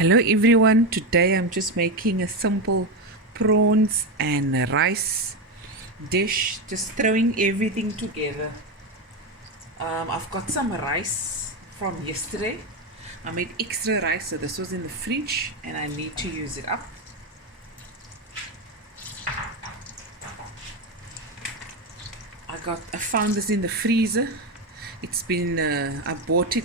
Hello everyone, today I'm just making a simple prawns and rice dish, just throwing everything together. I've got some rice from yesterday. I made extra rice, so this was in the fridge and I need to use it up. I found this in the freezer. I bought it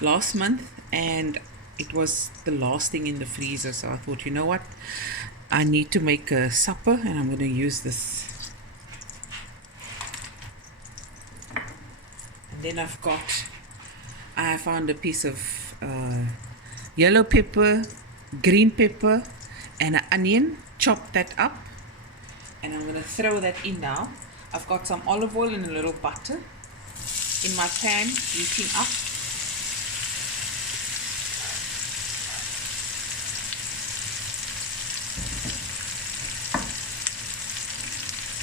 last month and it was the last thing in the freezer, so I thought, you know what, I need to make a supper and I'm going to use this. And then I found a piece of yellow pepper, green pepper and an onion. Chop that up and I'm going to throw that in now. I've got some olive oil and a little butter in my pan heating up.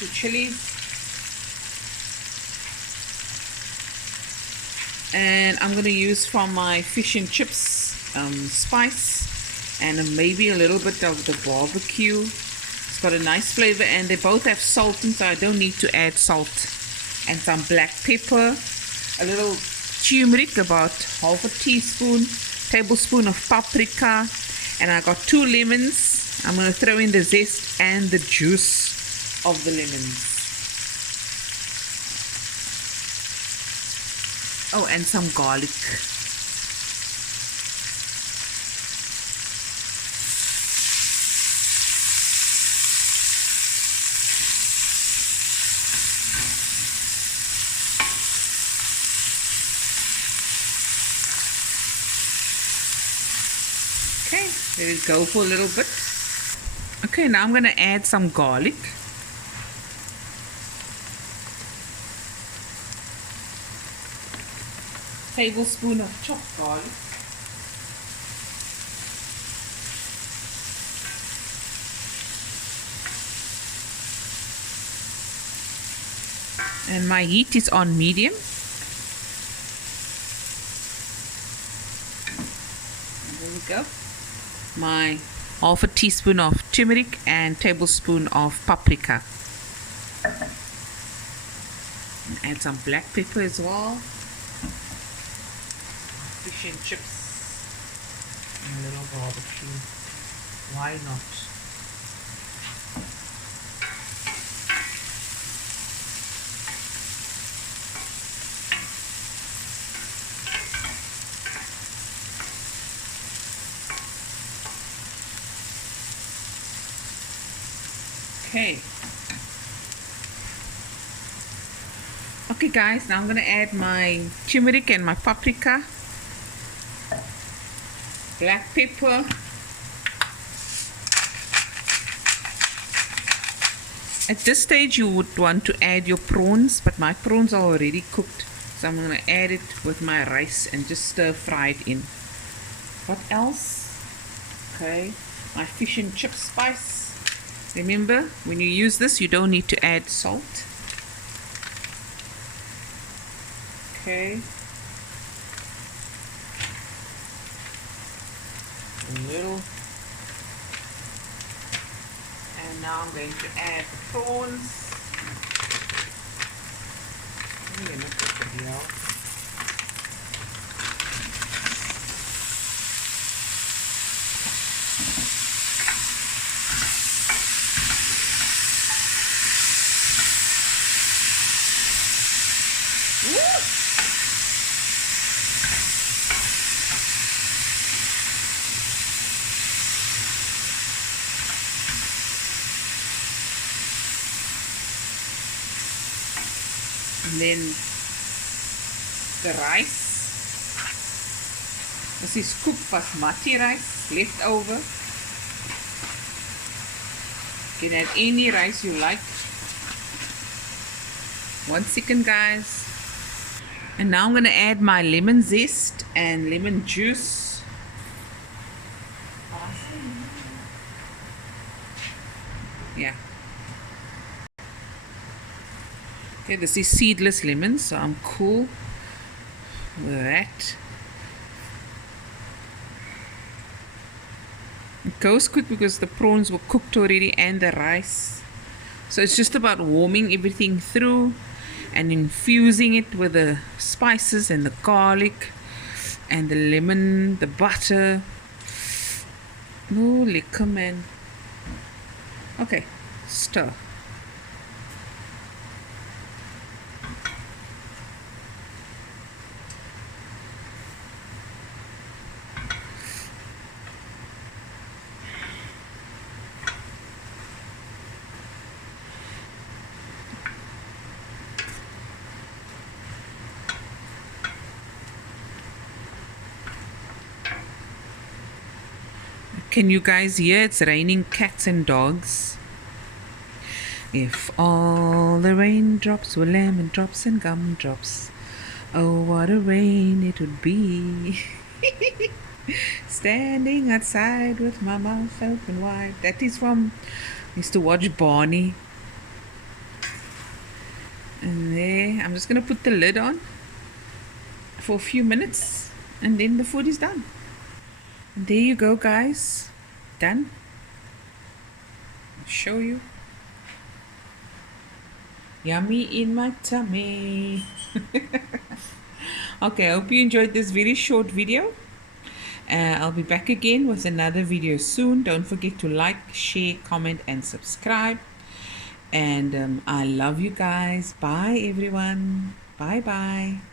2 chilies, and I'm going to use from my fish and chips spice and maybe a little bit of the barbecue. It's got a nice flavor and they both have salt in, so I don't need to add salt. And some black pepper, a little turmeric, about half a tablespoon of paprika, and I got 2 lemons. I'm going to throw in the zest and the juice of the lemons. Oh, and some garlic. Okay, let it go for a little bit. Okay, now I'm going to add some garlic. Tablespoon of chopped garlic. And my heat is on medium. And there we go. My half a teaspoon of turmeric and tablespoon of paprika. And add some black pepper as well. Fish and chips and a little barbecue. Why not? Okay guys, now I'm going to add my turmeric and my paprika, black pepper, at this stage you would want to add your prawns, but my prawns are already cooked, so I'm going to add it with my rice and just stir fry it in. What else? Okay, my fish and chip spice. Remember, when you use this you don't need to add salt. Okay, a little, and now I'm going to add the prawns. I'm going to put the video. And then the rice. This is cooked basmati rice, left over. You can add any rice you like. 1 second guys. And now I'm going to add my lemon zest and lemon juice. Yeah. Okay, this is seedless lemon, so I'm cool with that. It goes quick because the prawns were cooked already and the rice. So it's just about warming everything through and infusing it with the spices and the garlic and the lemon, the butter. Oh, liquor, man. Okay, stir. Can you guys hear? It's raining cats and dogs. If all the raindrops were lemon drops and gumdrops, oh, what a rain it would be. Standing outside with my mouth open wide. That is from, I used to watch Barney. And there, I'm just going to put the lid on for a few minutes and then the food is done. And there you go, guys. Done. I'll show you. Yummy in my tummy. Okay, I hope you enjoyed this very short video. I'll be back again with another video soon. Don't forget to like, share, comment, and subscribe. And I love you guys. Bye, everyone. Bye-bye.